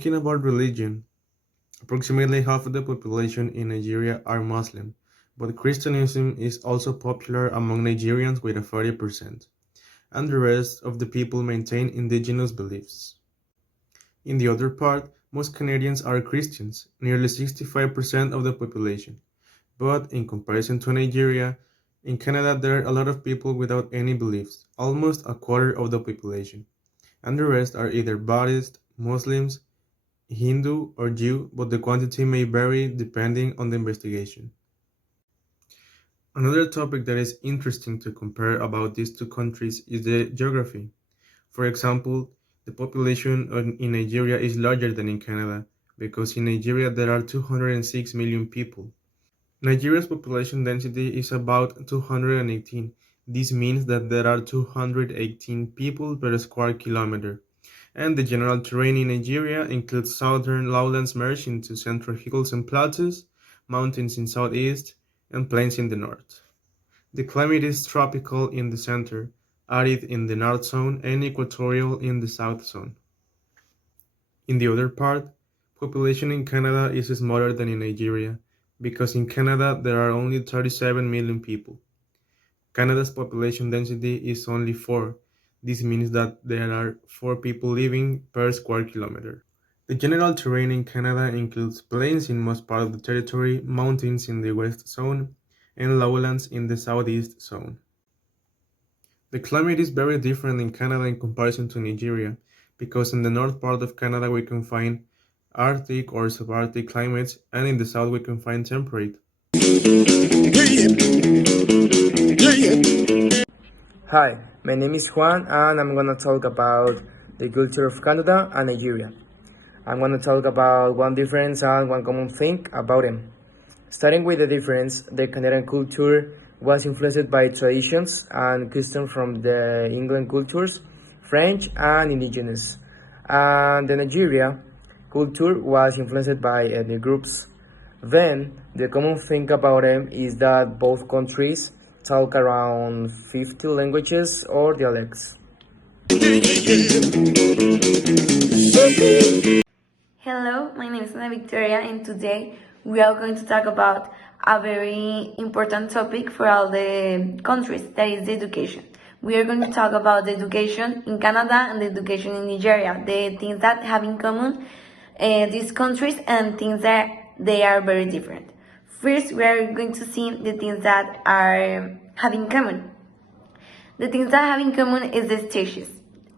Talking about religion, approximately half of the population in Nigeria are Muslim, but Christianism is also popular among Nigerians with a 40%, and the rest of the people maintain indigenous beliefs. In the other part, most Canadians are Christians, nearly 65% of the population. But in comparison to Nigeria, in Canada there are a lot of people without any beliefs, almost a quarter of the population, and the rest are either Buddhist, Muslims, Hindu, or Jew, but the quantity may vary depending on the investigation. Another topic that is interesting to compare about these two countries is the geography. For example, the population in Nigeria is larger than in Canada, because in Nigeria there are 206 million people. Nigeria's population density is about 218. This means that there are 218 people per square kilometer. And the general terrain in Nigeria includes southern lowlands merged into central hills and plateaus, mountains in southeast, and plains in the north. The climate is tropical in the center, arid in the north zone, and equatorial in the south zone. In the other part, population in Canada is smaller than in Nigeria, because in Canada there are only 37 million people. Canada's population density is only 4. This means that there are 4 people living per square kilometer. The general terrain in Canada includes plains in most part of the territory, mountains in the west zone, and lowlands in the southeast zone. The climate is very different in Canada in comparison to Nigeria, because in the north part of Canada we can find Arctic or subarctic climates, and in the south we can find temperate. Hi, my name is Juan and I'm gonna talk about the culture of Canada and Nigeria. I'm gonna talk about one difference and one common thing about them. Starting with the difference, the Canadian culture was influenced by traditions and customs from the England cultures, French and indigenous. And the Nigeria culture was influenced by ethnic groups. Then, the common thing about them is that both countries talk around 50 languages or dialects. Hello, my name is Ana Victoria, and today we are going to talk about a very important topic for all the countries, that is the education. We are going to talk about the education in Canada and the education in Nigeria, the things that have in common these countries and things that they are very different. First, we are going to see the things that are have in common. The things that have in common is the stages.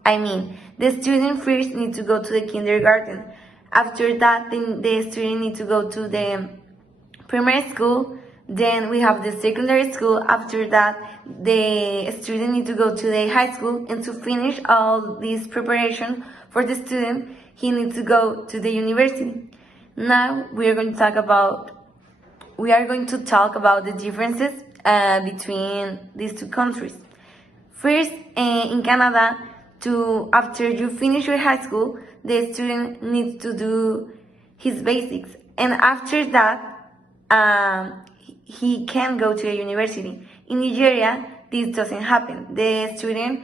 I mean, the student first needs to go to the kindergarten. After that, the student needs to go to the primary school. Then we have the secondary school. After that, the student needs to go to the high school. And to finish all this preparation for the student, he needs to go to the university. Now we are going to talk about the differences between these two countries. First, in Canada, after you finish your high school, the student needs to do his basics, and after that, he can go to a university. In Nigeria, this doesn't happen. The student,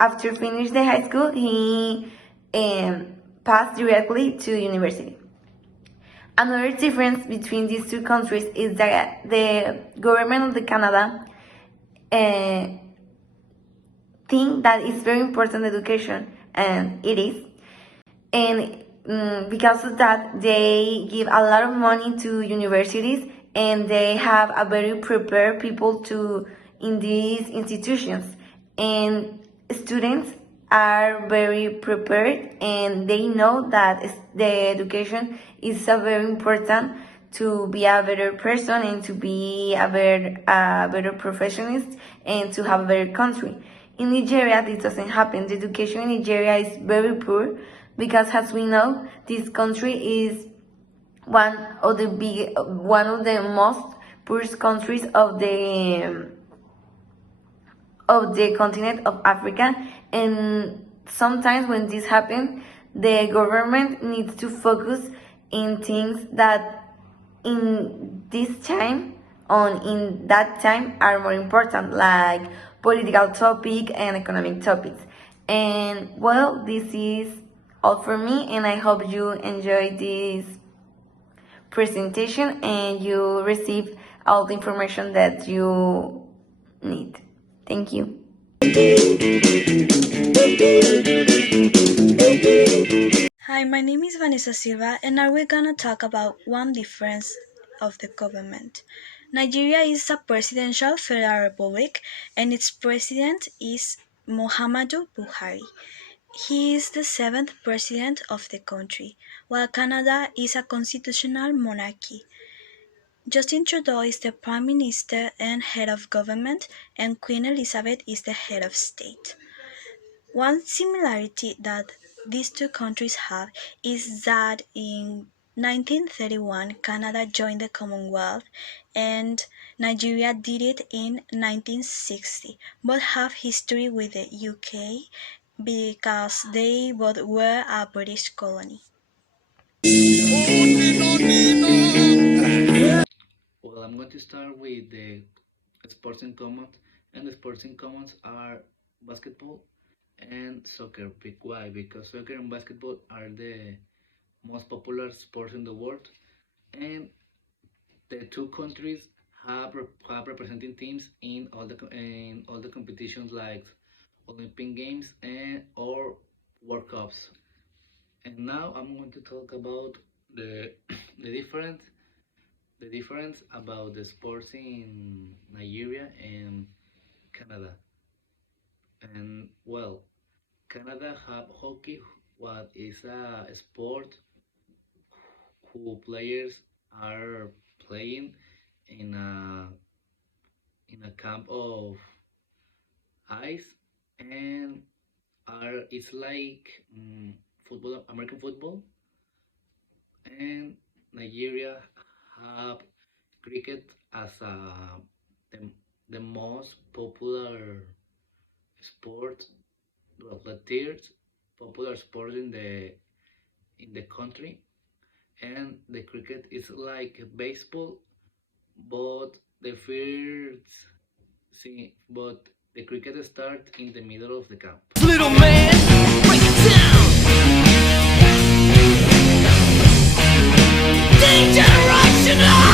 after finish the high school, he pass directly to university. Another difference between these two countries is that the government of the Canada think that it's very important education, and it is. And because of that, they give a lot of money to universities, and they have a very prepared people in these institutions. And students are very prepared, and they know that the education is very important to be a better person and to be a better professionist and to have a better country. In Nigeria, this doesn't happen. The education in Nigeria is very poor because, as we know, this country is one of the most poorest countries of the continent of Africa. And sometimes when this happens, the government needs to focus in things that in that time are more important, like political topic and economic topics. And well, this is all for me, and I hope you enjoy this presentation and you receive all the information that you need. Thank you. Hi, my name is Vanessa Silva, and now we're gonna talk about one difference of the government. Nigeria is a presidential federal republic, and its president is Muhammadu Buhari. He is the seventh president of the country, while Canada is a constitutional monarchy. Justin Trudeau is the prime minister and head of government, and Queen Elizabeth is the head of state. One similarity that these two countries have is that in 1931 Canada joined the Commonwealth and Nigeria did it in 1960, both have history with the UK because they both were a British colony. Well, I'm going to start with the sports in common, and the sports in commons are basketball and soccer. Why? Because soccer and basketball are the most popular sports in the world, and the two countries have representing teams in all the competitions like Olympic Games and or World Cups. And now I'm going to talk about the the different the difference about the sports in Nigeria and Canada. And well, Canada have hockey, what is a sport who players are playing in a camp of ice, and are it's like football, American football. And Nigeria have cricket as the, the most popular sport, well, the third popular sport in the country. And the cricket is like baseball, but the first see, but the cricket starts in the middle of the camp. Little man, break it down. Dangerous!